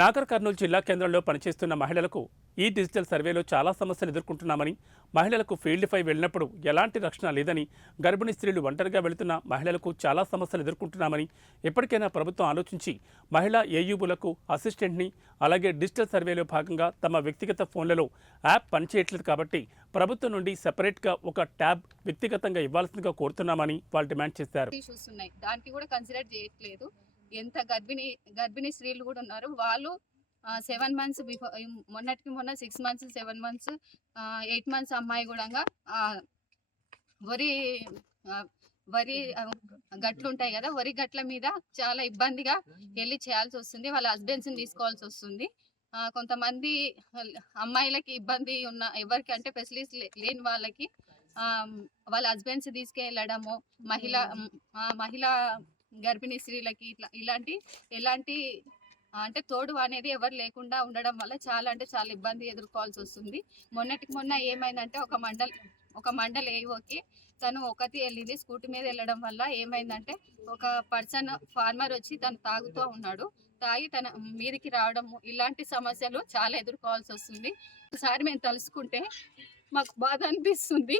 నాగర్ కర్నూలు జిల్లా కేంద్రంలో పనిచేస్తున్న మహిళలకు ఈ డిజిటల్ సర్వేలో చాలా సమస్యలు ఎదుర్కొంటున్నామని, మహిళలకు ఫీల్డ్పై వెళ్ళినప్పుడు ఎలాంటి రక్షణ లేదని, గర్భిణీ స్త్రీలు ఒంటరిగా వెళుతున్న మహిళలకు చాలా సమస్యలు ఎదుర్కొంటున్నామని, ఎప్పటికైనా ప్రభుత్వం ఆలోచించి మహిళా ఏయూబులకు అసిస్టెంట్ని, అలాగే డిజిటల్ సర్వేలో భాగంగా తమ వ్యక్తిగత ఫోన్లలో యాప్ పనిచేయట్లేదు కాబట్టి ప్రభుత్వం నుండి సెపరేట్గా ఒక ట్యాబ్ వ్యక్తిగతంగా ఇవ్వాల్సిందిగా కోరుతున్నామని వాళ్ళు డిమాండ్ చేశారు. దానికి కూడా కన్సిడర్ చేయట్లేదు. ఎంత గర్భిణీ స్త్రీలు కూడా ఉన్నారు. వాళ్ళు 7 months బిఫోర్, మొన్నటికి మొన్న 6 months 7 months 8 months అమ్మాయి కూడా వరి వరి గట్లు ఉంటాయి కదా, వరి గట్ల మీద చాలా ఇబ్బందిగా వెళ్ళి చేయాల్సి వస్తుంది. వాళ్ళ హస్బెండ్స్ని తీసుకోవాల్సి వస్తుంది. కొంతమంది అమ్మాయిలకి ఇబ్బంది ఉన్న ఎవరికి అంటే ఫెసిలిటీస్ లేని వాళ్ళకి వాళ్ళ హస్బెండ్స్ తీసుకెళ్ళడము, మహిళా గర్భిణీ స్త్రీలకి ఎలాంటి అంటే తోడు అనేది ఎవరు లేకుండా ఉండడం వల్ల చాలా అంటే చాలా ఇబ్బంది ఎదుర్కోవాల్సి వస్తుంది. మొన్నటికి మొన్న ఏమైందంటే ఒక మండల్ ఏఓకి తను ఒకటి వెళ్ళింది. స్కూటీ మీద వెళ్ళడం వల్ల ఏమైందంటే ఒక పర్సన్ ఫార్మర్ వచ్చి తను తాగుతూ ఉన్నాడు. తాగి తన మీదికి రావడము, ఇలాంటి సమస్యలు చాలా ఎదుర్కోవాల్సి వస్తుంది. ఒకసారి మేము తలుసుకుంటే మాకు బాధ అనిపిస్తుంది.